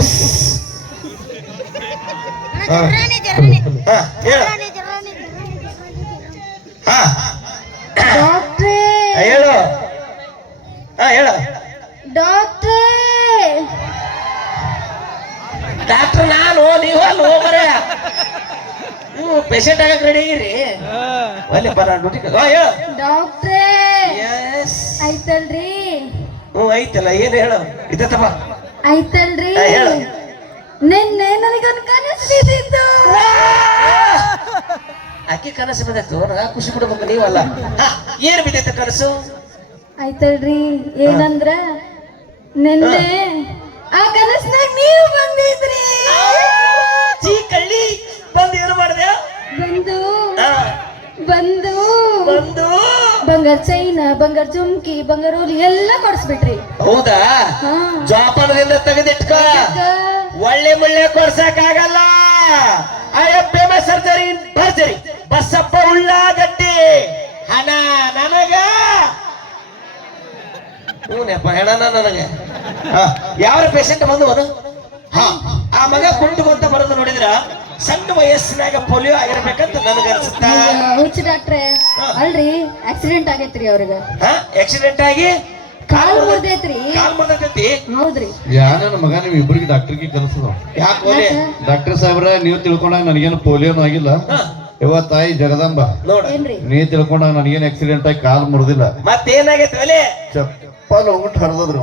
ಉಸ್ ಹೇಳು ಡಾಕ್ಟ್ರೇ ಹೇಳು ಹೇಳು ಡಾಕ್ಟ್ರೇ ಡಾಕ್ಟರ್ ನಾನು ನೀವು ಅಲ್ಲಿ ಹೋಗ್ಬರ ನೀವು ಪೇಷಂಟ್ ಆಗಕ್ ರೆಡಿ ಆಗಿರಿ ಅಲ್ಲಿ ಬರ ಡ್ಯೂಟಿ ಹೇಳು ಡಾಕ್ಟ್ರೇ ಎಸ್ ಆಯ್ತಲ್ರಿ ಐತಲ್ಲ ಏನು ಹೇಳು ಇದ್ದಪ್ಪ ಆಯ್ತಲ್ರಿ ಹೇಳು ನಿನ್ನೆ ನನಗೊಂದು ಕನಸು ಬಿದ್ದಿತ್ತು ಅಕ್ಕಿ ಕನಸು ಬಿದ್ದೈತು ನನಗ ಖುಷಿ ಕೊಡ್ಬೇಕು ನೀವಲ್ಲ ಏನು ಬಿದ್ದೈತೆ ಕನಸು ಆಯ್ತಲ್ರಿ ಏನಂದ್ರ ನಿನ್ನೆ ಆ ಕನಸ್ನಾಗ ನೀವು ಬಂದಿದ್ರಿ ಚೀ ಕಳ್ಳಿ ಬಂದು ಏನು ಮಾಡಿದೆ ಬಂದು ಬಂದು ಬಂದು ಬಂಗಾರ ಚೈನ ಬಂಗಾರ ಜುಮ್ಕಿ ಬಂಗಾರ ಓಲಿ ಎಲ್ಲ ಕೊಡಿಸ್ಬಿಟ್ರಿ ಹೌದಾ ಜೋಪಾನದಿಂದ ತೆಗೆದಿಟ್ಕ ಒಳ್ಳೆ ಮುಳ್ಳೆ ಕೊಡ್ಸಕ್ಕಾಗಲ್ಲ ಅಯ್ಯಪ್ಪೇಮ ಸರ್ಜರಿ ಭರ್ಜರಿ ಬಸಪ್ಪ ಉಳ್ಳಾಗಡ್ಡಿ ಹಣ ನನಗ ಹೂನಪ್ಪ ಹೆಣನ ನನಗೆ ಯಾವ ಪೇಷಂಟ್ ಬಂದವನು ಆ ಮಗ ಕುಂಟು ಅಂತ ಬರೋದು ನೋಡಿದ್ರ ಸಣ್ಣ ವಯಸ್ಸಿನಾಗ ಪೋಲಿಯೋ ಆಗಿರ್ಬೇಕಂತ ನನಗನ್ಸುತ್ತ ಹುಚ್ಚ ಡಾಕ್ಟ್ರೆ ಅಲ್ರಿ ಆಕ್ಸಿಡೆಂಟ್ ಆಗೈತ್ರಿ ಅವ್ರಿಗೆ ಆಕ್ಸಿಡೆಂಟ್ ಆಗಿ ಕಾಲ್ ಮುರ್ದೈತ್ರಿ ಕಾಲ್ ಮುರ್ದೈತಿ ಹೌದ್ರಿ ನನ್ನ ಮಗ ನಿಮ್ ಇಬ್ಬರಿಗೆ ಡಾಕ್ಟರ್ಗೆ ಕಲಿಸದ ಯಾಕೆ ಡಾಕ್ಟರ್ ಸಾಹೇಬ್ರ ನೀವು ತಿಳ್ಕೊಂಡಾಗ ನನಗೇನು ಪೋಲಿಯೋನು ಆಗಿಲ್ಲ ಇವ ತಾಯಿ ಜಗದಂಬ ಏನ್ರಿ ನೀ ತಿಳ್ಕೊಂಡಾಗ ನನಗೇನು ಆಕ್ಸಿಡೆಂಟ್ ಆಗಿ ಕಾಲ್ ಮುರಿದಿಲ್ಲ ಮತ್ತೇನಾಗೈತಿ ಒಲೆ ಚಪ್ಪಲ್ ಹೋಗ್ಬಿಟ್ಟು ಹರಿದ್ರಿ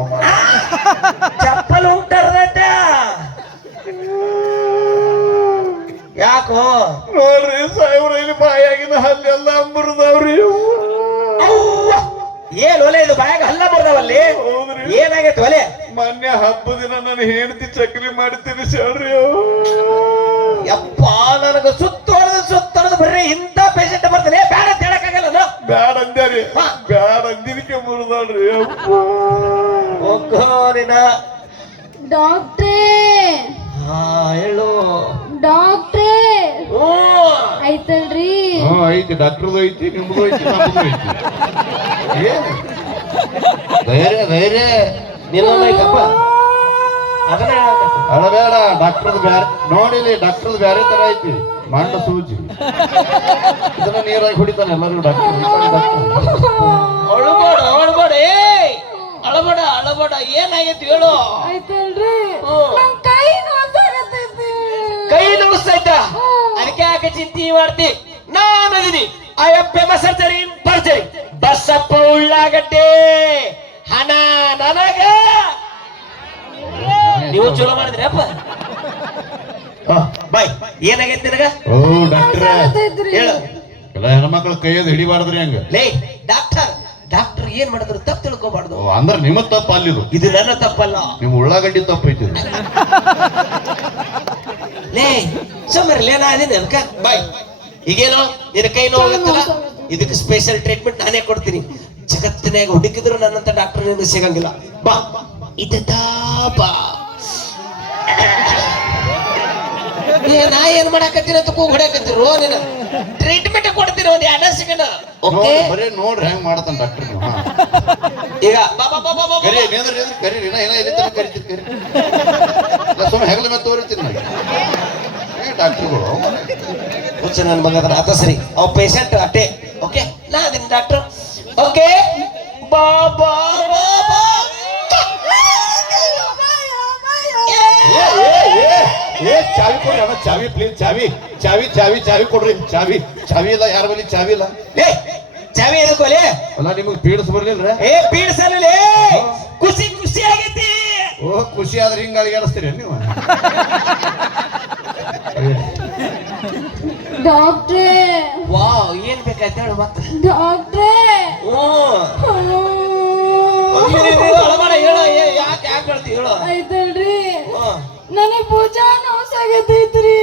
ಚಪ್ಪಲ್ ಹೋಗ್ತಾರದೈತ ಯಾಕೋ ನೋಡ್ರಿ ಸಾಹೇಬ್ರ ಇಲ್ಲಿ ಬಾಯಾಗಿನ ಹಲ್ಲೆಲ್ಲ ಮುರಿದವ್ರಿ ಏನ್ ಒಲೆ ಇದು ಬಾಯಾಗ ಹಲ್ಲ ಬರ್ದಾವಲ್ಲಿ ಏನಾಗೈತಿ ಒಲೆ ಮೊನ್ನೆ ಹಬ್ಬ ದಿನ ನನ್ನ ಹೆಂಡತಿ ಚಕ್ರಿ ಮಾಡ್ತೀನಿ ಹೇಳ್ರಿ ಯಪ್ಪ ನನಗ ಸುತ್ತೊಳದು ಬರ್ರಿ ಇಂತ ಪೇಷಂಟ್ ಬರ್ತಾನೆ ಬ್ಯಾಡ ಅಂತ ಹೇಳಕ್ಕಾಗಲ್ಲ ಬ್ಯಾಡ ಅಂದ್ಯಾರಿ ಬ್ಯಾಡ ಅಂದಿದಕ್ಕೆ ಮುರಿದಾಳ್ರಿ ಒಗ್ಗೋರಿನ ಡಾಕ್ಟ್ರೇ ಹೇಳು ಡಾಕ್ಟ್ರೇ ಆಯ್ತಲ್ರಿ ಐತಿ ಡಾಕ್ಟರ್ದು ಐತಿ ನಿಮ್ದು ಐತಿ ನಮ್ದು ಐತಿ ಏನು ಧೈರ್ಯ ಧೈರ್ಯ ನಿಲ್ಲೈತಪ್ಪ ಅದನ್ನ ಅಳಬೇಡ ಡಾಕ್ಟರ್ದು ಬ್ಯಾರೆ ನೋಡಿಲಿ ಡಾಕ್ಟರ್ದು ಬ್ಯಾರೆ ತರ ಐತಿ ಮಂಡ ಸೂಜಿ ಇದನ್ನ ನೀರಾಗಿ ಹೊಡಿತಾನೆ ಎಲ್ಲರಿಗೂ ಡಾಕ್ಟರ್ ಅಳಬೇಡ ಅಳಬೇಡ ಅಳಬೇಡ ಅಳಬೇಡ ಏನಾಗೈತಿ ಹೇಳು ಆಯ್ತಲ್ರಿ ನನ್ ಕೈ ನೋಸಾಗತೈತಿ ಕೈ ನುಡಿಸ್ತೈತ ಅದಕ್ಕೆ ಯಾಕೆ ಚಿಂತೆ ಮಾಡ್ತಿ ನಾನು ಅದೀನಿ ಅಯ್ಯಪ್ಪೆಮ ಸರ್ಜರಿ ಭರ್ಜರಿ ಬಸಪ್ಪ ಉಳ್ಳಾಗಡ್ಡೆ ಹಣ ನನಗ ನೀವು ಚಲೋ ಮಾಡಿದ್ರಿ ಅಪ್ಪ ಬಾಯ್ ಏನಾಗೈತಿ ನಿನಗ ಓ ಡಾಕ್ಟರ್ ಹೇಳು ಎಲ್ಲ ಹೆಣ್ಮಕ್ಳ ಕೈಯದು ಹಿಡಿಬಾರ್ದ್ರಿ ಹಂಗ ಲೇ ಡಾಕ್ಟರ್ ಡಾಕ್ಟರ್ ಏನ್ ಮಾಡಿದ್ರು ತಪ್ಪು ತಿಳ್ಕೊಬಾರ್ದು ಅಂದ್ರ ನಿಮ್ಮ ತಪ್ಪ ಅಲ್ಲಿದು ಇದು ನನ್ನ ತಪ್ಪಲ್ಲ ನಿಮ್ ಉಳ್ಳಾಗಡ್ಡಿ ತಪ್ಪ ಐತಿ ಲೇ ಸುಮ್ಮನೆ ನಾ ಅದೀನಿ ಅನ್ಕ ಬಾಯ್ ಈಗೇನೋ ನಿನ್ನ ಕೈ ನೋವಾಗತ್ತಲ್ಲ ಇದಕ್ಕೆ ಸ್ಪೆಷಲ್ ಟ್ರೀಟ್ಮೆಂಟ್ ನಾನೇ ಕೊಡ್ತೀನಿ ಜಗತ್ತಿನಾಗ ಹುಡುಕಿದ್ರು ನನ್ನಂತ ಡಾಕ್ಟರ್ ನಿಮಗೆ ಸಿಗಂಗಿಲ್ಲ ಬಾ ಬಾ ನಾ ಏನ್ ಮಾಡಾಕತ್ತೀನಿ ಅಂತ ಕೂಗ್ ಹೊಡ್ಯಾಕತ್ತೀರೋ ನೀನ ಟ್ರೀಟ್ಮೆಂಟ್ ಕೊಡ್ತೀನಿ ಒಂದ್ 2 ಸೆಕೆಂಡ್ ಓಕೆ ಬರೀ ನೋಡ್ರಿ ಹೆಂಗ್ ಮಾಡ್ತಾನ ಡಾಕ್ಟರ್ ನೀವು ಈಗ ಬಾ ಬಾ ಬಾ ಬಾ ಕರಿ ನೇಂದ್ರಿ ಕರಿ ಏನ ಇಲ್ಲಿ ತನಕ ಕರಿತೀರಿ ಕರಿ ಸುಮ್ಮನೆ ಹೆಗಲ ಮೇಲೆ ತೋರಿರ್ತೀನಿ ನನಗೆ ಡಾಕ್ಟರ್ಗಳು ಹುಚ್ಚ ನನ್ನ ಮಗನ ಆತ ಸರಿ ಅವ್ ಪೇಷಂಟ್ ಅಟ್ಟೆ ಓಕೆ ನಾ ಅದೀನಿ ಡಾಕ್ಟರ್ ಓಕೆ ಬಾ ಬಾ ಬಾ ಬಾ ಚಾವಿ ಕೊಡ್ರಿ ಅಣ್ಣ ಚಾವಿ ಪ್ಲೀಸ್ ಚಾವಿ ಚಾವಿ ಚಾವಿ ಚಾವಿ ಕೊಡ್ರಿ ಚಾವಿ ಚಾವಿ ಇಲ್ಲ ಯಾರ ಬಳಿ ಚಾವಿ ಇಲ್ಲ ಚಾವಿ ಎದಕ್ಕೋಲೆ ಅಲ್ಲ ನಿಮಗ್ ಪೀಡಿಸ್ ಬರ್ಲಿಲ್ರ ಪೀಡಿಸಲ್ಲ ಖುಷಿ ಖುಷಿ ಆಗೈತಿ ಓ ಖುಷಿ ಆದ್ರೆ ಹಿಂಗ ಅಳಿಗಾಡಿಸ್ತೀರಿ ನೀವು ಡಾಕ್ಟ್ರೇ ವಾವ್ ಏನ್ ಬೇಕಾಯ್ತು ಹೇಳು ಮತ್ತೆ ಡಾಕ್ಟ್ರೇ ಅಳಬೇಡ ಹೇಳ ಯಾಕೆ ಹೇಳ್ತಿ ಹೇಳು ಆಯ್ತಲ್ರಿ ನನಗೆ ಪೂಜಾ ನೋಸಾಗತೈತ್ರಿ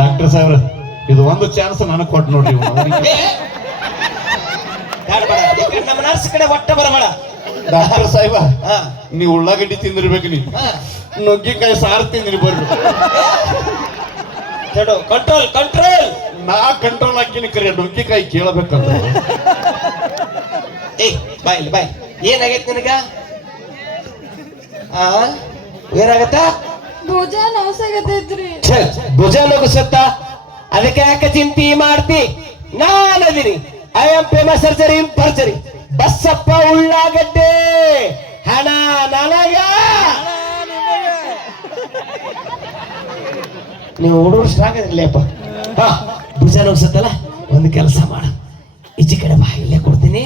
ಡಾಕ್ಟರ್ ಸಾಹೇಬ್ರ ಇದು ಒಂದು ಚಾನ್ಸ್ ನನಗ್ ಕೊಟ್ಟು ನೋಡ್ರಿ ನಮ್ಮ ನರ್ಸ್ ಕಡೆ ಒಟ್ಟ ಬರಬೇಡ ಡಾಕ್ಟರ್ ಸಾಹೇಬ ನೀವ್ ಉಳ್ಳಾಗಡ್ಡಿ ತಿಂದಿರ್ಬೇಕು ನೀ ನುಗ್ಗಿಕಾಯಿ ಸಾರು ತಿಂದ್ರಿ ಬರ್ರಿ ಕಂಟ್ರೋಲ್ ಕಂಟ್ರೋಲ್ ನಾ ಕಂಟ್ರೋಲ್ ಹಾಕಿನಿ ಕರಿ ನುಗ್ಗಿಕಾಯಿ ಕೇಳಬೇಕಂತ ಬಾಯ್ ಬಾಯ್ ಏನಾಗೈತಿ ನಿನಗ ಏನಾಗತ್ತ ಭುಜ ನೋಸಾಗತೈತ್ರಿ. ಛೆ, ಭುಜ ನುಗ್ಸತ್ತ ಅದಕ್ಕೆ ಯಾಕೆ ಚಿಂತೆ ಮಾಡ್ತಿ? ನಾನದಿನಿ. I am famous surgery in ಪರ್ಜರಿ. ಬಸ್ಸಪ್ಪ ಉಳ್ಳಾಗಡ್ಡೆ ಹಣ ನನಗ. ನೀವು ಹುಡುಗರು ಸ್ಟ್ರಾಂಗ್ ಇರ್ಲಿಯಪ್ಪ. ಹಾ, ಭುಜ ನುಗ್ಸತ್ತಲ್ಲ, ಒಂದು ಕೆಲಸ ಮಾಡ, ಈಚೆ ಕಡೆ ಬಾ, ಇಲ್ಲೇ ಕೊಡ್ತೀನಿ.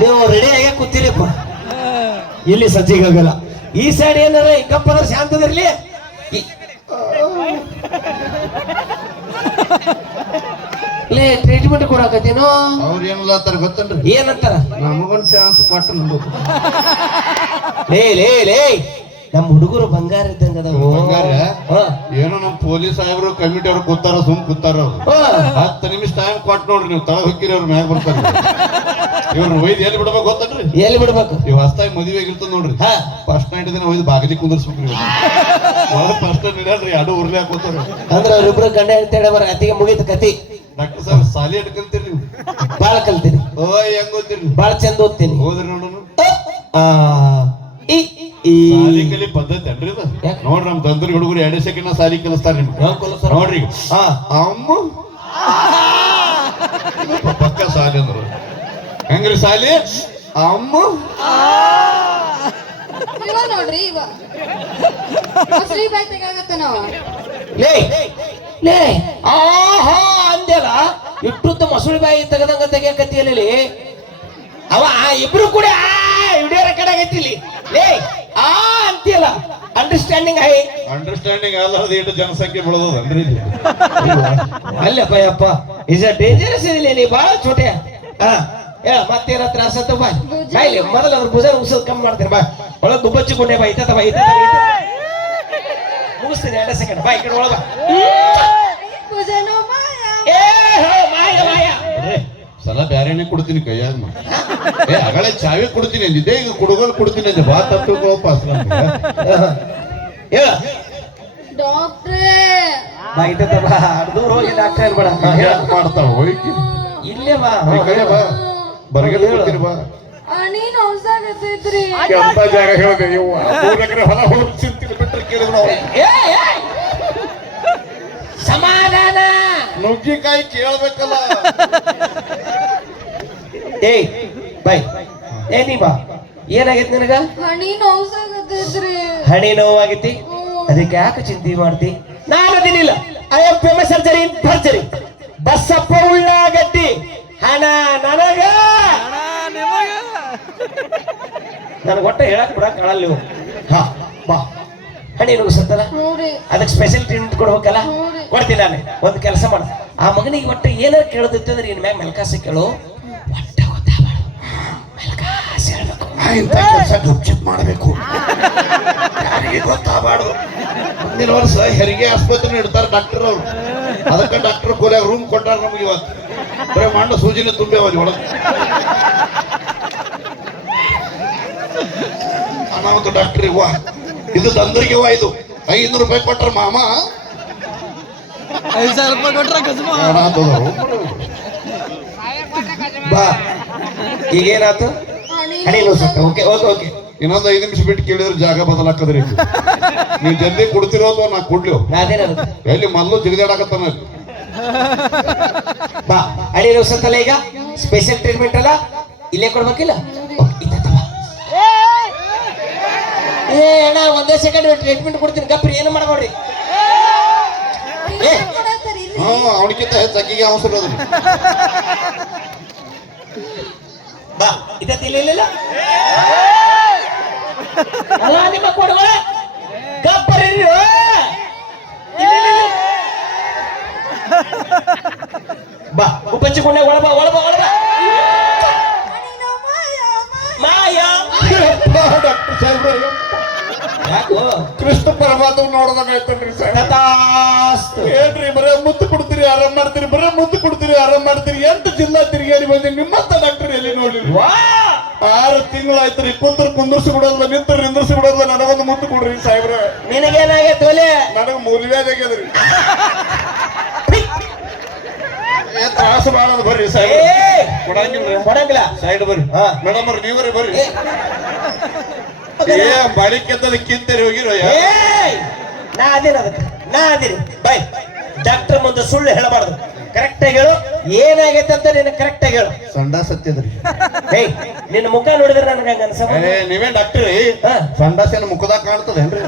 ನೀವು ರೆಡಿ ಆಗಿ ಕೂತಿರಿಪ್ಪ, ಇಲ್ಲಿ ಸಜ್ಜಿಗಾಗಲ್ಲ. ಈ ಸೈಡ್ ಏನಾರ ಹಿಂಗಪ್ಪ ಅಂದ್ರೆ ಶಾಂತದಿರ್ಲಿ. ಲೇ ಟ್ರೀಟ್ಮೆಂಟ್ ಕೊಡಕತ್ತೇನೋ. ಅವ್ರ ಏನಿಲ್ಲ ಅಂತಾರ ಗೊತ್ತನ್ರಿ? ಏನಂತಾರ? ನಮಗೊಂದು ಚಾನ್ಸ್ ಕೊಟ್ಟು ನೋಡು. ಲೇ ನಮ್ಮ ಹುಡುಗರು ಬಂಗಾರ ಇದ್ದಂಗ ಅದಾವು. ಬಂಗಾರ? ಏನೋ ನಮ್ಮ ಪೊಲೀಸ್ ಸಾಹೇಬ್ರು ಕಮಿಟಿ ಅವ್ರು ಕೂತಾರ, ಕೂತಾರ ಅವ್ರು. 10 ನಿಮಿಷ ಟೈಮ್ ಕೊಟ್ಟು ನೋಡ್ರಿ, ನೀವು ತಳ ಹೊಕ್ಕಿರಿ, ಅವ್ರ ಮ್ಯಾಗ ಬರ್ತಾರ. ಇವ್ರು ಒಯ್ದು ಎಲ್ಲಿ ಬಿಡ್ಬೇಕು ಗೊತ್ತನ್ರಿ? ಎಲ್ಲಿ ಬಿಡ್ಬೇಕು? ಇವ್ ಹೊಸ್ತಾಗಿ ಮದುವೆ ಆಗಿರ್ತದ ನೋಡ್ರಿ, ಫಸ್ಟ್ ನೈಟ್ ದಿನ ಒಯ್ದು ಬಾಗಿಲಿ ಕುಂದರ್ಸ್ಬೇಕ್ರಿ. First night ಇರಲ್ರಿ, ಅಡು ಉರ್ಲಿ ಹಾಕೋತಾರ. ಅಂದ್ರ ಅವ್ರಿಬ್ರು ಗಂಡ ಹೇಳ್ತೇಳ ಬರ ಅತಿಗೆ ಮುಗಿತ ಕತಿ. ಡಾಕ್ಟರ್ ಸಾಹೇಬ್ ಸಾಲಿ ಎಟ್ ಕಲ್ತೀರಿ ನೀವು? ಬಾಳ ಕಲ್ತೀನಿ. ಹೆಂಗ್ ಓದ್ತೀರಿ? ಬಾಳ ಚಂದ ಓದ್ತೀನಿ. ಹೋದ್ರಿ ನೋಡೋಣ. ಸಾಲಿ ಕಲಿ ಪದ್ಧತಿ ಅನ್ರಿ ಇದು. ನೋಡ್ರಿ ನಮ್ ತಂದ್ರಿ ಹುಡುಗರು 2 ಸೆಕೆಂಡ್ ಸಾಲಿ ಕಲಿಸ್ತಾರ ನಿಮ್ಗೆ. ನೋಡ್ರಿ ಅಮ್ಮ ಪಕ್ಕ ಸಾಲಿ ಅಂದ್ರು ಹೆಂಗ್ರಿ ಸಾಲಿ? ಅಮ್ಮ ಇವ ನೋಡ್ರಿ, ಇವ ಮೊಸಳಿ ಬಾಯ್ ತೆಗಾಗತ್ತ ನಾವ. ಲೇ ಆಹಾ ಅಂದೆಲ್ಲ, ಇಟ್ಟುತ್ತ ಮೊಸಳಿ ಬಾಯಿ ತೆಗದಂಗ ತೆಗಿಯಕತ್ತಿಯಲ್ಲಿ ಅವ. ಇಬ್ರು ಕೂಡ ಹಿಡಿಯೋರ ಕಡೆ ಆಗತ್ತಿಲ್ಲಿ. ಲೇ ಆ ಅಂತೀಯಲ್ಲ, ಅಂಡರ್ಸ್ಟ್ಯಾಂಡಿಂಗ್ ಹೈ. ಅಂಡರ್ಸ್ಟ್ಯಾಂಡಿಂಗ್ ಅಲ್ಲದ ಎಷ್ಟು ಜನಸಂಖ್ಯೆ ಬೆಳೆದನ್ರಿ ಇಲ್ಲಿ. ಅಲ್ಲಪ್ಪ ಯಪ್ಪ, ಇಸ್ ಅ ಡೇಂಜರಸ್ ಇದಿಲ್ಲ, ನೀ ಬಾಳ ಚೋಟೆ. ಹೇಳ ಮತ್ತೇನ ತ್ರಾಸ ಆತ? ಬಾ ಬಾಯ್ಲಿ, ಮೊದಲು ಅದ್ರ ಭುಜ ಉಸದ್ ಕಮ್ಮಿ ಮಾಡ್ತೀನಿ. ಬಾ ಒಳಗೆ ದುಬ್ಬಚ್ಚಿಕೊಂಡೆ. ಬಾ ಇತ್ತ ಮುಗಿಸ್ತೀನಿ 2 ಸೆಕೆಂಡ್. ಬಾ ಈ ಕಡೆ ಒಳಗ. ಭುಜ ನೋ ಮಾಯ. ಮಾಯ ಮಾಯ ಸಲ ಬ್ಯಾರೇನೆ ಕೊಡ್ತೀನಿ ಕೈಯಾಗ. ಅಗಳೇ ಚಾವಿ ಕೊಡ್ತೀನಿ ಅಂದಿದ್ದೆ, ಈಗ ಕುಡುಗೋಲ್ ಕೊಡ್ತೀನಿ ಅಂದೆ. ಬಾ ತಪ್ಪುಗಳಪ್ಪ ಅಸಲ ಹೇಳ. ಡಾಕ್ಟ್ರೇ ಬಾ ಇತ್ತ ಬಾ, ದೂರ ಹೋಗಿ ಡಾಕ್ಟರ್ ಹೇಳ್ಬೇಡ. ಮಾಡ್ತಾವ ಹೋಯ್ಕಿ ಇಲ್ಲೇ ಬಾ, ಬಾ ಬರಗಡೆ ಕೊಡ್ತೀನಿ. ಬಾ ಅಣಿ ನೋಸಾಗತೈತ್ರಿ. ಎಂತ ಜಾಗ ಹೇಳಿದೆ ಇವ್ವ? 3 ಎಕರೆ ಹೊಲ ಹೊಡ್ಸಿರ್ತೀನಿ ಬಿಟ್ರೆ ಕೇಳಿದ್ರು ಅವ್ರು. ಸಮಾಧಾನ. ನುಗ್ಗಿಕಾಯಿ ಕೇಳ್ಬೇಕಲ್ಲ. ಏಯ್ ಬೈ, ನೀ ಬಾ. ಏನಾಗೈತಿ ನಿನಗ? ಹಣಿ ನೋಸಾಗತೈತ್ರಿ. ಹಣಿ ನೋವಾಗೈತಿ, ಅದಕ್ಕೆ ಯಾಕೆ ಚಿಂತೆ ಮಾಡ್ತಿ? ನಾನು ಅದಿನಿಲ್ಲ. I am famous surgery in ಪರ್ಜರಿ. ಬಸ್ಸಪ್ಪ ಉಳ್ಳಾಗಡ್ಡಿ ಹಣ ನನಗ. ನನಗೆ ಒಟ್ಟ ಹೇಳಕ್ ಬಿಡಕ್ ಕಾಣಲ್ಲ ನೀವು. ಹಾ ಬಾ. ಹಣಿ ನುಗ್ಸತ್ತಲ್ಲ, ಅದಕ್ಕೆ ಸ್ಪೆಷಲ್ ಟ್ರೀಟ್ಮೆಂಟ್ ಕೊಡ್ಬೇಕಲ್ಲ, ಕೊಡ್ತೀನಿ ನಾನು. ಒಂದು ಕೆಲಸ ಮಾಡ, ಆ ಮಗನಿಗೆ ಒಟ್ಟು ಏನಾರು ಕೇಳದಿತ್ತು ಅಂದ್ರೆ ಇನ್ ಮ್ಯಾಗ ಮೆಲ್ಕಾಸೆ ಕೇಳು. ಒಟ್ಟ ಗೊತ್ತಾಗಬಾರ್ದು, ಮೆಲ್ಕಾಸೆ ಹೇಳ್ಬೇಕು. ಇಂಥ ಕೆಲಸ ಗಪ್ಚಿಪ್ ಮಾಡಬೇಕು, ಯಾರಿಗೆ ಗೊತ್ತಾಗಬಾರ್ದು. ಮುಂದಿನ ವರ್ಷ ಹೆರಿಗೆ ಆಸ್ಪತ್ರೆ ಇಡ್ತಾರೆ ಡಾಕ್ಟರ್ ಅವರು. ಅದಕ್ಕೆ ಡಾಕ್ಟರ್ ಕೋಲ್ಯಾಗ ರೂಮ್ ಕೊಟ್ಟಾರ ನಮ್ಗೆ. ಇವತ್ತು ಬರೀ ಮಂಡ ಸೂಜಿನ ತುಂಬ್ಯಾವ ಒಳಗೆ. ಅನಾಹುತ ಡಾಕ್ಟರ್ ಇವ ಇದು ತಂದ್ರಿಗೆ ಇದು 500 ರೂಪಾಯಿ ಕೊಟ್ರ ಮಾಮ. 5,000 ರೂಪಾಯಿ ಕೊಟ್ರ ಬಾ. ಈಗೇನಾಯ್ತು? ಹಣಿ ನುಗ್ಸತ್ತ. Okay okay okay. ಇನ್ನೊಂದು 5 ನಿಮಿಷ ಬಿಟ್ಟು ಕೇಳಿದ್ರೆ ಜಾಗ ಬದಲಾಕದ್ರಿ. ನೀವು ಜಲ್ದಿ ಕೊಡ್ತಿರೋ ಅಥವಾ ನಾ ಕೊಡ್ಲಿವ್? ಅದೇನದು ಎಲ್ಲಿ ಮೊದಲು ಜಿಗಿದಾಡಕತ್ತಾನ. ಬಾ. ಹಣಿ ನುಗ್ಸತ್ತಲ್ಲ, ಈಗ ಸ್ಪೆಷಲ್ ಟ್ರೀಟ್ಮೆಂಟ್ ಅಲ್ಲ, ಇಲ್ಲೇ ಕೊಡ್ಬೇಕಿಲ್ಲ. ಏ ಅಣ್ಣ, 1 ಸೆಕೆಂಡ್ ಟ್ರೀಟ್ಮೆಂಟ್ ಕೊಡ್ತೀನಿ, ಗಪ್ರಿ, ಏನು ಮಾಡಬೇಡ್ರಿ. ಅವನಿಗಿಂತ ಹೆಚ್ಚು ಅಕ್ಕಿಗೆ ಅವಸರ ಅದ್ರಿ. ಬಾ. ಇಲ್ಲ ಅಲ್ಲ, ನಿಮ್ಮ ಕೊಡುವ ಗಪ್ಪರಿ. ಬಾ, ಉಪ್ಪಚ್ಚಿಕೊಂಡೆ. ಒಳಬಾ ಒಳಬಾ ಒಳಬಾ. ಮಾಯಾ ಡಾಕ್ಟರ್ ಸಾಹೇಬ್ರ, ಯಾಕೋ ಕೃಷ್ಣ ಪರಮಾತ್ಮ ನೋಡ್ದಂಗ ಆಯ್ತನ್ರಿ ಸರ್. ಏನ್ರಿ ಬರೇ ಮುದ್ದು ಕೊಡ್ತೀರಿ, ಆರಾಮ್ ಮಾಡ್ತೀರಿ, ಬರೇ ಮುದ್ದು ಕೊಡ್ತೀರಿ, ಆರಾಮ್ ಮಾಡ್ತೀರಿ. 8 ಜಿಲ್ಲಾ ತಿರುಗಾಡಿ ಬಂದಿ, ನಿಮ್ಮಂತ ಡಾಕ್ಟರ್ ಎಲ್ಲಿ ನೋಡ್ಲಿಲ್ಲ. 6 ತಿಂಗಳಾಯ್ತ್ರಿ. ಕುಂದರ್ಸಿ ಬಿಡೋಲ್ಲ, ನಿಂದ್ರಿಸಿ ಬಿಡೋಲ್ಲ. ನನಗೊಂದು ಮುದ್ದು ಕೊಡ್ರಿ ಸಾಹೇಬ್ರ. ನಿನಗೇನಾಗೈತೆ? ನನಗ ಮೂಲವ್ಯಾಧ ಆಗ್ಯದ್ರಿ. ತ್ರಾಸ ಮಾಡೋದು ಬರ್ರಿ ಸಾಹೇಬ್ರ. ಕೊಡಂಗಿಲ್ಲ ಕೊಡಂಗಿಲ್ಲ. ಸೈಡ್ ಬರ್ರಿ. ಮೇಡಮ್ ಅವ್ರಿ, ನೀವ್ರಿ ಬರ್ರಿ. ಏ ಬಳಿಕೆದ್ದದಕ್ಕಿಂತ ಹೋಗಿರೋ ಏಯ್! ನಾ ಅದೇನ ಅದಕ್ಕೆ ನಾ ಅದೀನಿ ಬೈ ಡಾಕ್ಟರ್ ಮುಂದೆ ಸುಳ್ಳು ಹೇಳಬಾರ್ದು ಕರೆಕ್ಟ್ ಆಗಿ ಹೇಳು ಏನಾಗೈತೆ ಅಂತ ನೀನು ಕರೆಕ್ಟ್ ಆಗಿ ಹೇಳು ಸಂಡ ಸತ್ಯದ್ರಿ ಏಯ್ ನಿನ್ನ ಮುಖ ನೋಡಿದ್ರೆ ನನಗೆ ಹಂಗ ಅನ್ಸ ನೀವೇ ಡಾಕ್ಟರ್ ಸಂಡಾಸೇನ ಮುಖದಾಗ ಕಾಣ್ತದೇನ್ರಿ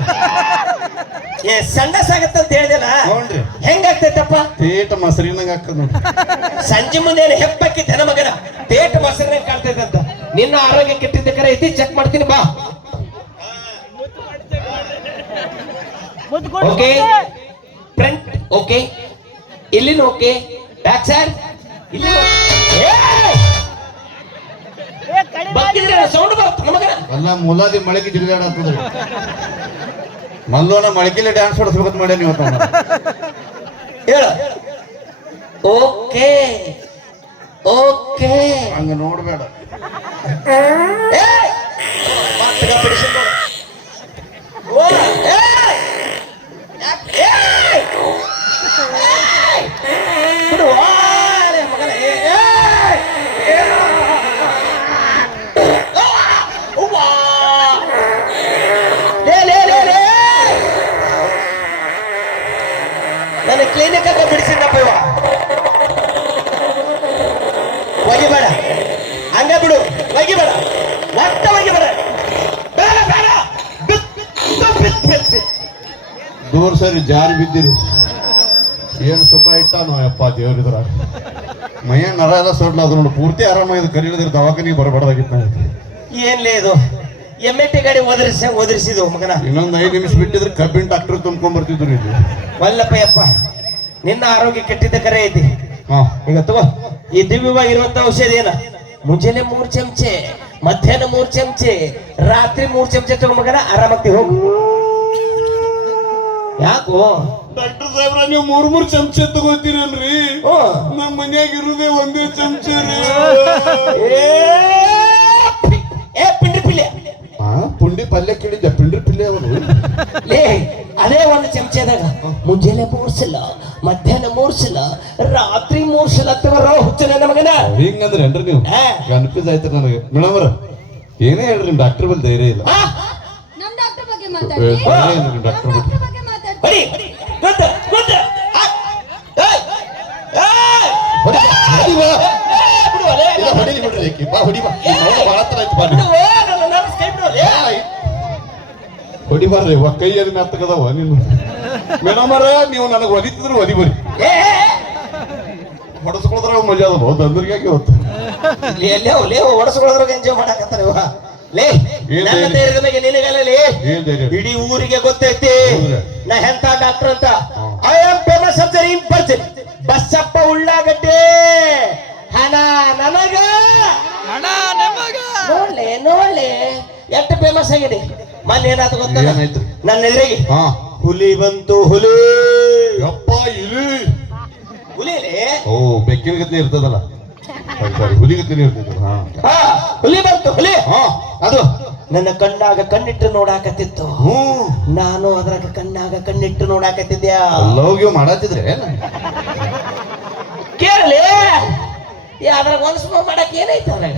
ಸಂಡಸ್ ಆಗತ್ತೆ ಅಂತ ಹೇಳಿದೆಲ್ಲ ನೋಡ್ರಿ ಹೆಂಗಾಗ್ತೈತಪ್ಪ ತೇಟ ಮೊಸರಿನಂಗ ಹಾಕದ್ ನೋಡ್ರಿ ಸಂಜೆ ಮುಂದೆ ಏನು ಹೆಪ್ಪಕ್ಕಿದ್ದೆ ನನ್ನ ಮಗನ ತೇಟ ಮೊಸರಿನ ಕಾಣ್ತೈತೆ ಅಂತ ನಿನ್ನ ಆರೋಗ್ಯ ಕೆಟ್ಟಿದ್ದ ಕರೆ ಐತಿ ಚೆಕ್ ಮಾಡ್ತೀನಿ ಬಾ ಓಕೆ ಫ್ರಂಟ್ ಓಕೆ ಇಲ್ಲಿನ ಓಕೆ ಬ್ಯಾಕ್ ಸೈಡ್ ಇಲ್ಲಿ ಸೌಂಡ್ ಬರುತ್ತೆ ನಮಗ ಅಲ್ಲ ಮುಲಾದಿ ಮಳೆಗೆ ಜಿಗಿದಾಡತ್ತದ್ರಿ ಮಲ್ಲೋನ ಮಳಕಿಲೆ ಡ್ಯಾನ್ಸ್ ಹೊಡಿಸ್ಬೇಕಂತ ಮಾಡ್ಯಾನ ಇವತ್ತು ಹೇಳು ಓಕೆ ಓಕೆ ಹಂಗ ನೋಡ್ಬೇಡ ನನ್ನ ಕ್ಲಿನಿಕ್ ಆಗ ಬಿಡಿಸಿದ್ದಪ್ಪ ಇವ ಒಗಿಬೇಡ ಹಂಗ ಬಿಡು ಒಗಿಬೇಡ ಒಟ್ಟ ಒಗಿಬೇಡ ಬೇಡ ಬೇಡ ದೂರ ಸರಿ ಜಾರಿ ಬಿದ್ದಿರಿ ಏನು ಸುಖ ಇಟ್ಟಾನೋ ಯಪ್ಪ ದೇವ್ರಿದ್ರ ಮೈಯ ನರ ಎಲ್ಲ ಸೊಡ್ಲ ಅದು ನೋಡಿ ಪೂರ್ತಿ ಆರಾಮಾಗಿ ಕರೀಲಿದ್ರೆ ದವಾಖಾನಿಗೆ ಬರಬಾರ್ದಾಗಿತ್ತು ಏನ್ಲೇ ಇದು ಎಮ್ಮೆಟ್ಟಿ ಗಾಡಿ ಓದರಿಸಿದು ಮಗನ ಇನ್ನೊಂದು 5 ನಿಮಿಷ ಬಿಟ್ಟಿದ್ರೆ ಕಬ್ಬಿನ ಡಾಕ್ಟರ್ ತುಂಬ್ಕೊಂಡ್ ಬರ್ತಿದ್ರು ಇಲ್ಲಿ ವಲ್ಲಪ್ಪ ಯಪ್ಪ ನಿನ್ನ ಆರೋಗ್ಯ ಕೆಟ್ಟಿದ್ದ ಕರೆ ಐತಿ ಹಾ ಈಗ ತಗೋ ಈ ದಿವ್ಯವಾಗಿರುವಂತ ಔಷಧಿ ಏನ ಮುಂಜಾನೆ 3 ಚಮಚೆ ಮಧ್ಯಾಹ್ನ 3 ಚಮಚೆ ರಾತ್ರಿ 3 ಚಮಚೆ ತಗೋ ಮಗನ ಆರಾಮಾಗ್ತಿ ಹೋಗು ಯಾಕೋ ಡಾಕ್ಟರ್ ಸಾಹೇಬ್ರ ನೀವು 3 ಚಮಚೆ ತಗೋತೀರಲ್ರಿ ಓ ನಮ್ಮ ಮನ್ಯಾಗ ಇರುದೇ ಒಂದೇ ಚಮಚೆ ರೀ ಏ ಪಿಂಡ್ರಿ ಪಿಲ್ಲೆ ಪುಂಡಿ ಪಲ್ಯ ಕೇಳಿದ್ದೆ ಪಿಂಡ್ರಿ ಪಿಲ್ಲೆ ಅವರು ಲೇ ಅದೇ ಒಂದು ಚಮಚೆದಾಗ ಮುಂಜಾನೆ 3 ಸಲ ಮಧ್ಯಾಹ್ನ 3 ಸಲ ರಾತ್ರಿ 3 ಸಲ ತಗೋರೋ ಹುಚ್ಚ ನನ್ನ ಮಗನ ಹಿಂಗಂದ್ರೆ ಏನ್ರಿ ನೀವು ಕನ್ಫ್ಯೂಸ್ ಆಯ್ತು ನನಗೆ ಮೇಡಮ್ ಏನೇ ಹೇಳ್ರಿ ನಿಮ್ ಡಾಕ್ಟರ್ ಬಲ್ ಧೈರ್ಯ ಇಲ್ಲ ನಮ್ ಡಾಕ್ಟರ್ ಬಗ್ಗೆ ಮಾತಾಡ್ತೀನಿ ಡಾಕ್ಟರ್ ಡಾಕ್ಟರ್ ಬಗ್ಗೆ ಮಾತಾಡ್ತೀನಿ ಬಡಿ ಗೊತ್ತ ಗೊತ್ತ ಹೊಡಿಬಾರ್ರಿ ಕೈಯಲ್ಲಿ ಮೆತ್ತಗದವ ನೀನು ಮೇಡಮರ ನೀವು ನನಗೆ ಒದಿತಿದ್ರು ಒದಿ ಬರಿ ಹೊಡೆಸ್ಕೊಳ್ತಾರ ಮಜಾ ಅದ ದಂದ್ರಿಗಾಗಿ ಹೊತ್ತು ಲೇ ಓಡಿಸ್ಕೊಳ್ಳೋದ್ರಾಗ ಎಂಜಾಯ್ ಮಾಡಕತ್ತಾರ ಇವ ಲೇ ನನ್ನ ಧೈರ್ಯದ ಮೇಲೆ ನಿನಗಲ್ಲ ಲೇ ಇಡೀ ಊರಿಗೆ ಗೊತ್ತೈತಿ ನಾ ಎಂತ ಡಾಕ್ಟರ್ ಅಂತ I am famous surgery in person Basappa ಉಳ್ಳಾಗಡ್ಡೆ ಹಣ ನನಗ ನೋಡ್ಲೆ ಎಷ್ಟು ಫೇಮಸ್ ಆಗಿದೆ ಮೊನ್ನೆ ಏನಾದ್ರು ಗೊತ್ತ ಏನಾಯ್ತು ನನ್ನ ಎದುರಿಗೆ ಹಾ ಹುಲಿ ಬಂತು ಹುಲಿ ಯಪ್ಪ ಇಲ್ಲಿ ಹುಲಿಲೇ ಓ ಬೆಕ್ಕಿನ ಗತಿ ಇರ್ತದಲ್ಲ ಸಾರಿ ಹುಲಿ ಗತಿನೇ ಇರ್ತದ ಹಾ ಹುಲಿ ಬಂತು ಹುಲಿ ಹಾ ಅದು ನನ್ನ ಕಣ್ಣಾಗ ಕಣ್ಣಿಟ್ಟು ನೋಡಾಕತ್ತಿತ್ತು ಹ್ಮ್ ನಾನು ಅದ್ರಾಗ ಕಣ್ಣಾಗ ಕಣ್ಣಿಟ್ಟು ನೋಡಾಕತ್ತಿದ್ಯಾ ಲವ್ಗೆ ಮಾಡತ್ತಿದ್ರೆ ಕೇಳಲಿ ಅದ್ರಾಗ ಒಂದ್ ಮಾಡಕ್ ಏನೈತೆ ಅದ್ರಾಗ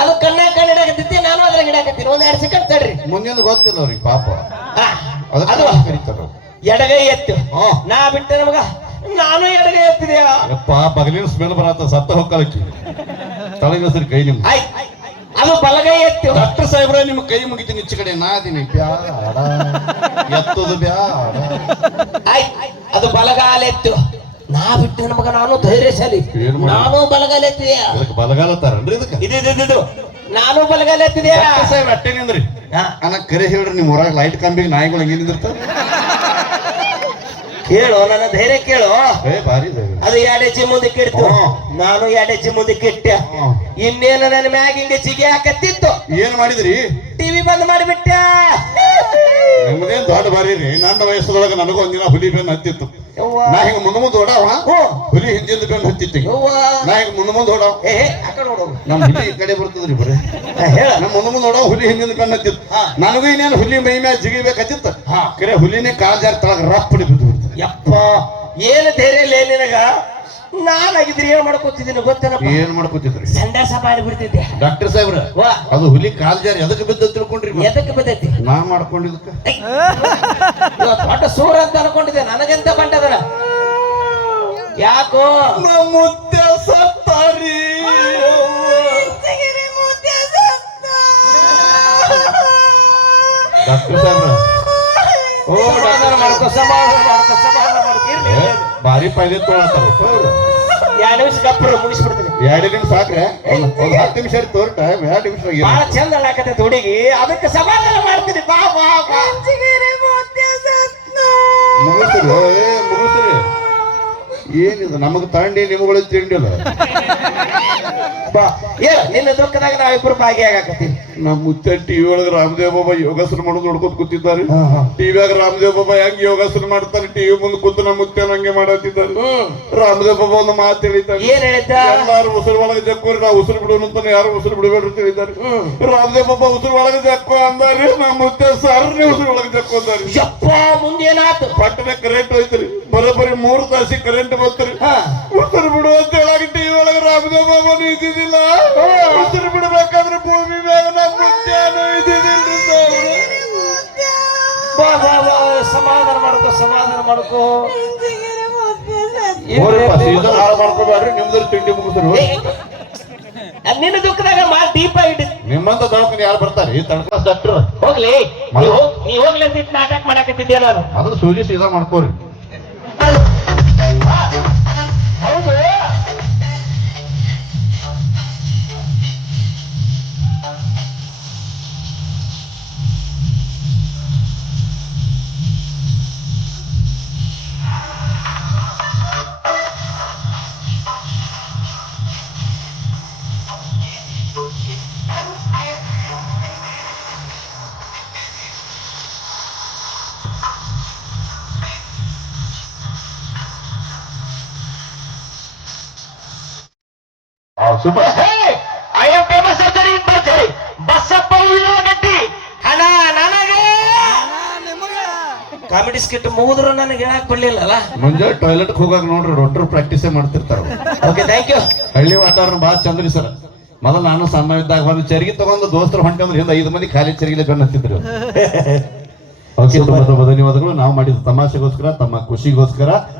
ಅದು ಕಣ್ಣಾಗ ಕಣ್ಣಿಡಾಕತ್ತಿದ್ದೆ ನಾನು ಅದ್ರಾಗ ಇಡಾಕತ್ತೀನಿ 1-2 ಸೆಕೆಂಡ್ ತಡ್ರಿ ಮುಂದಿನ ಗೊತ್ತಿಲ್ಲ ಅವ್ರಿಗೆ ಪಾಪ ಅದು ಅದಕ್ಕೆ ಕರೀತಾರ ಎಡಗೈ ಎತ್ತು ಹಾ ನಾ ಬಿಟ್ಟೆ ನಮಗ ನಾನು ಎಡಗೈ ಎತ್ತಿದ್ಯಾ ಯಪ್ಪ ಬಗಲಿನ ಸ್ಮೆಲ್ ಬರತ್ತ ಸತ್ತ ಹೋಗ್ಕಲಕ್ಕಿ ತಲೆಗಸರಿ ಕೈ ನಿಮ್ ಆಯ್ತು ಅದು ಬಲಗೈ ಎತ್ತು ಡಾಕ್ಟರ್ ಸಾಹೇಬ್ರ ನಿಮ್ಮ ಕೈ ಮುಗಿತೀನಿ ಈಚೆ ಕಡೆ ನಾದಿನಿ ಬ್ಯಾಡ ಎತ್ತದು ಬ್ಯಾಡ ಆಯ್ತು ಅದು ಬಲಗಾಲ ಎತ್ತು ನಾ ಬಿಟ್ಟು ನಮಗ ನಾನು ಧೈರ್ಯಶಾಲಿ ಏನ್ ಮಾಡಿ? ನಾನು ಬಲಗಾಲ ಎತ್ತಿದ್ಯಾ ಇದಕ್ಕೆ ಬಲಗಾಲ ತಾರನ್ರಿ ಇದಕ್ಕೆ ಇದು ನಾನು ಬಲಗಾಲ ಎತ್ತಿದ್ಯಾ ಡಾಕ್ಟರ್ ಸಾಹೇಬ್ ಅಟ್ಟೆ ನಿಂದ್ರಿ ಅನ್ನ ಕರೆ ಹೇಳ್ರಿ ನಿಮ್ ಊರಾಗ ಲೈಟ್ ಕಂಬಿಗೆ ನಾಯಿಗಳು ಹೆಂಗೆ ನಿಂದಿರ್ತಾವ ಕೇಳು ನನ್ನ ಧೈರ್ಯ ಕೇಳು ಏ ಭಾರಿ ಧೈರ್ಯ. ಅದು 2 ಹೆಜ್ಜೆ ಮುಂದಕ್ಕೆ ಇಡ್ತು ನಾನು 2 ಹೆಜ್ಜೆ ಮುಂದಕ್ಕೆ ಇಟ್ಟೆ ಇನ್ನೇನು ನನ್ನ ಮ್ಯಾಗ ಹಿಂಗೆ ಜಿಗಿ ಹಾಕತ್ತಿತ್ತು ಏನ್ ಮಾಡಿದ್ರಿ ಟಿವಿ ಬಂದ್ ಮಾಡಿಬಿಟ್ಟೆ ನಿಮ್ದೇನ್ ದೊಡ್ಡ ಬಾರಿ ರೀ ನನ್ನ ವಯಸ್ಸದೊಳಗ ನನಗೂ ಒಂದಿನ ಹುಲಿ ಬೆನ್ನು ಹತ್ತಿತ್ತು ನಾ ಹಿಂಗ ಮುಂದೆ ಓಡಾವ ಹುಲಿ ಹಿಂದಿಂದ ಬೆನ್ನು ಹತ್ತಿತ್ತು ನಾ ಹಿಂಗ ಮುಂದೆ ಓಡಾವ ಏ ಆ ಕಡೆ ನೋಡು ನಮ್ ಹುಲಿ ಈ ಕಡೆ ಬರ್ತದ್ರಿ ಬರೀ ಹೇಳ ನಮ್ ಮುಂದೆ ಓಡಾವ ಹುಲಿ ಹಿಂದಿಂದ ಬೆನ್ನು ಹತ್ತಿತ್ತು ನನಗೂ ಇನ್ನೇನು ಹುಲಿ ಮೈ ಮ್ಯಾಲ ಜಿಗಿಬೇಕತ್ತಿತ್ತು ಕರೆ ಹುಲಿನೇ ಕಾಲ್ ಜಾರಿ ತಳಗ ರಪ್ಪಡಿ ಬಿದ್ದು ಬಿಡ್ತು ಯಪ್ಪ ಏನು ಧೈರ್ಯ ಇಲ್ಲ ನಿನಗ ನಾನಾಗಿದ್ರೆ ಏನ್ ಮಾಡ್ಕೊತಿದ್ದೀನಿ ಗೊತ್ತೇನಪ್ಪ? ಏನ್ ಮಾಡ್ಕೊತಿದ್ರಿ ಸಂಡಾಸ ಬಾರಿ ಬಿಡ್ತಿದ್ದೆ. ಡಾಕ್ಟರ್ ಸಾಹೇಬ್ರ ವಾ ಅದು ಹುಲಿ ಕಾಲ್ ಜಾರಿ ಎದಕ್ಕೆ ಬಿದ್ದ ತಿಳ್ಕೊಂಡ್ರಿ ಎದಕ್ಕೆ ಬಿದ್ದೈತಿ? ನಾ ಮಾಡ್ಕೊಂಡಿದ್ದಕ್ಕ ದೊಡ್ಡ ಸೂರ ಅಂತ ಅನ್ಕೊಂಡಿದ್ದೆ, ನನಗೆಂತ ಬಂಟದಲ್ಲ. ಯಾಕೋ ಮುದ್ದೆ ಸತ್ತಾರಿ ಡಾಕ್ಟರ್ ಸಾಹೇಬ್ರ ಓ ಸಮಾಧಾನ ಮಾಡ್ಕೋ, ಸಮಾಧಾನ ಮಾಡ್ಕೋ, ಸಮಾಧಾನ ಮಾಡ್ಕೋ. ಇರ್ಲಿ ಭಾರಿ ಪಾಯ್ದೆ ತೊಗೊಳತ್ತಾರ 2 ನಿಮಿಷ ಗಪ್ಪರು ಮುಗಿಸ್ಬಿಡ್ತೀನಿ. 2 ನಿಮಿಷ ಸಾಕ್ರೆ ಒಂದು 10 ನಿಮಿಷ ತೋರ್ ಟೈಮ್ 2 ನಿಮಿಷ ಬಹಳ ಚಂದ ಹಾಕತೈತಿ ಹುಡುಗಿ, ಅದಕ್ಕೆ ಸಮಾಧಾನ ಮಾಡ್ತೀನಿ. ಬಾ ಬಾ ಬಾ ಮುಗಿಸ್ರಿ ಮುಗಿಸ್ರಿ. ಏನಿದು ನಮಗ್ ತಾಂಡಿ ನಿಮಗಳು ತಿಂಡಿಲ್ಲ. ಬಾ ಏ ನಿನ್ನ ದುಃಖದಾಗ ನಾವಿಬ್ರು ಭಾಗಿಯಾಗತ್ತೀವಿ. ನಮ್ಮ ಮುತ್ತೆ ಟಿವಿ ಒಳಗೆ ರಾಮದೇವ್ ಬಾಬಾ ಯೋಗಾಸನ ಮಾಡೋದು ನೋಡ್ಕೊತ ಕೂತಿದ್ದಾರೆ. ಟಿವಿಯಾಗ ರಾಮದೇವ್ ಬಾಬಾ ಹೆಂಗ್ ಯೋಗಾಸನ ಮಾಡ್ತಾರೆ, ಟಿವಿ ಮುಂದೆ ಕೂತು ನಮ್ಮ ಮುತ್ತೆ ಹಂಗೆ ಮಾಡತ್ತಿದ್ದಾರೆ. ರಾಮದೇವ್ ಬಾಬಾ ಒಂದು ಮಾತು ಹೇಳಿದ್ದಾರೆ, ಏನ್ ಹೇಳಿದ್ದ? ಎಲ್ಲಾರು ಉಸಿರು ಒಳಗೆ ಜಕ್ಕೋರಿ, ನಾವು ಉಸಿರು ಬಿಡೋಣ ಅಂತ ಯಾರು ಉಸಿರು ಬಿಡಬೇಡ್ರಿ ಹೇಳಿದ್ದಾರೆ. ರಾಮದೇವ್ ಬಾಬಾ ಉಸಿರು ಒಳಗೆ ಜಕ್ಕೋ ಅಂದಾರಿ, ನಮ್ಮ ಮುತ್ತೆ ಸರ್ನೇ ಉಸಿರು ಒಳಗೆ ಜಕ್ಕೋ ಅಂದಾರಿ. ಯಪ್ಪ ಮುಂದೇನಾತು? ಪಟ್ಟನೆ ಕರೆಂಟ್ ಹೋಯ್ತ್ರಿ, ಬರೋಬ್ಬರಿ 3 ತಾಸಿ ಕರೆಂಟ್ ಬಂತ್ರಿ. ಉಸಿರು ಬಿಡು ಅಂತ ಹೇಳಾಗ ಟಿವಿ ಒಳಗೆ ರಾಮದೇವ್ ಬಾಬಾ ಇದ್ದಿದ್ದಿಲ್ಲ. ಉಸಿರು ಬಿಡಬೇಕಾದ್ರೆ ಭೂಮಿ ಮೇಲೆ ನಮ್ಮ ಮುತ್ಯಾನು ಇದ್ದಿದ್ದಿಲ್ರಿ ಸಾವ್ರೆ. ಬಾ ಬಾ ಬಾ ಸಮಾಧಾನ ಮಾಡ್ಕೋ, ಸಮಾಧಾನ ಮಾಡ್ಕೋ. ಹಾಳು ಮಾಡ್ಕೋಬೇಡ್ರಿ, ನಿಮ್ದ್ರ ತಿಂಡಿ ಮುಗಿಸ್ರು. ನಿನ್ನ ದುಃಖದಾಗ ಮಾ ದೀಪ ಇಟ್ಟು ನಿಮ್ಮಂತ ದವಾಖಾನೆ ಯಾರು ಬರ್ತಾರೆ ಈ ತನಕ ಡಾಕ್ಟರ್ ಹೋಗ್ಲಿ. ನೀ ಹೋಗ್ಲಿ ಅಂತ ನಾಟಕ ಮಾಡಕತ್ತಿದ್ದೆ ನಾನು. ಅದ್ರ ಸೂಜಿ ಸೀದಾ ಮಾಡ್ಕೋರಿ. ಹೌದು super. I am famous surgery in ಬರ್ಜರಿ. ಬಸಪ್ಪ ಉಳ್ಳಾಗಡ್ಡಿ ಹಣ ನನಗೆ. ಕಾಮಿಡಿ ಸ್ಕಿಟ್ ಮುಗಿದ್ರು ನನಗೆ ಹೇಳಕ್ ಬಿಡ್ಲಿಲ್ಲಲ್ಲ. ಮುಂಜಾನೆ ಟಾಯ್ಲೆಟ್ ಹೋಗಾಗ ನೋಡ್ರಿ ಡಾಕ್ಟರ್ ಪ್ರಾಕ್ಟೀಸೇ ಮಾಡ್ತಿರ್ತಾರ. Okay thank you. ಹಳ್ಳಿ ವಾತಾವರಣ ಬಹಳ ಚಂದ್ರಿ ಸರ್. ಮೊದಲು ನಾನು ಸಣ್ಣ ಇದ್ದಾಗ ಒಂದು ಚರಿಗೆ ತಗೊಂಡು ದೋಸ್ತರು ಹೊಂಟೆ ಅಂದ್ರೆ ಹಿಂದೆ 5 ಮಂದಿ ಖಾಲಿ ಚರಿಗಿಲೆ ಬೆನ್ನ ಹತ್ತಿದ್ರು. ಓಕೆ, ತುಂಬಾ ಧನ್ಯವಾದಗಳು. ನಾವು ಮಾಡಿದ ತಮಾಷೆಗೋಸ್ಕರ, ತಮ್ಮ ಖುಷಿಗೋಸ್ಕರ